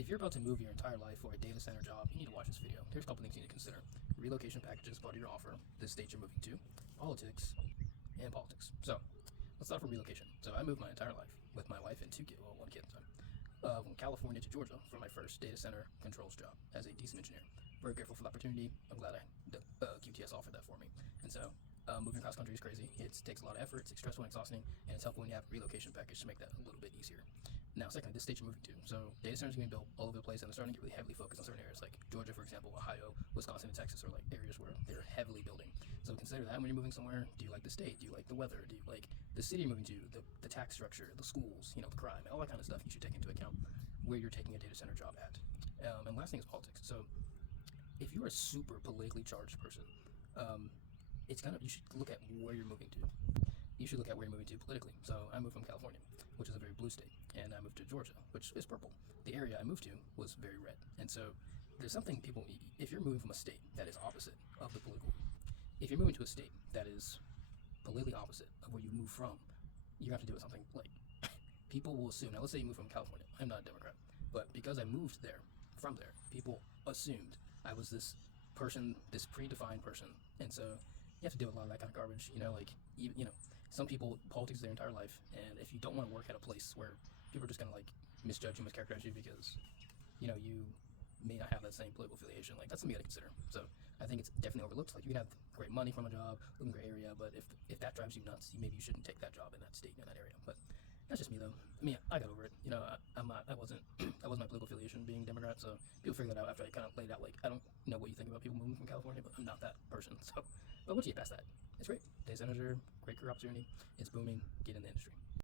If you're about to move your entire life for a data center job, you need to watch this video. Here's a couple things you need to consider. Relocation packages part of your offer, the state you're moving to, politics, and politics. So, let's start from relocation. So, I moved my entire life with my wife and one kid, from California to Georgia for my first data center controls job as a DSIM engineer. Very grateful for the opportunity. I'm glad QTS offered that for me. And so, moving across country is crazy. It takes a lot of effort, it's stressful and exhausting, and it's helpful when you have a relocation package to make that a little bit easier. Now, secondly, this state you're moving to. So, data centers are being built all over the place, and they're starting to get really heavily focused on certain areas, like Georgia, for example, Ohio, Wisconsin, and Texas are like areas where they're heavily building. So, consider that when you're moving somewhere. Do you like the state? Do you like the weather? Do you like the city you're moving to? The tax structure, the schools, the crime, all that kind of stuff you should take into account where you're taking a data center job at. And last thing is politics. So, if you're a super politically charged person, you should look at where you're moving to. You should look at where you're moving to politically. So I moved from California, which is a very blue state, and I moved to Georgia, which is purple. The area I moved to was very red. And so there's something if you're moving from a state that is opposite of the political, if you're moving to a state that is politically opposite of where you move from, you have to do with something like people will assume. Now let's say you move from California. I'm not a Democrat, but because I moved from there, people assumed I was this person, this predefined person, and so you have to deal with a lot of that kind of garbage. Some people politics their entire life, and if you don't want to work at a place where people are just gonna misjudge you, mischaracterize you because you may not have that same political affiliation, that's something you gotta consider. So I think it's definitely overlooked. You can have great money from a job, live in a great area, but if that drives you nuts, maybe you shouldn't take that job in that state, in that area. But that's just me though. I mean, I got over it. I wasn't that was my political affiliation being Democrat, so people figure that out after I kind of laid out. I don't know what you think about people moving from California, but I'm not that person. So, but once you get past that, it's great. Data centers are a great career opportunity. It's booming. Get in the industry.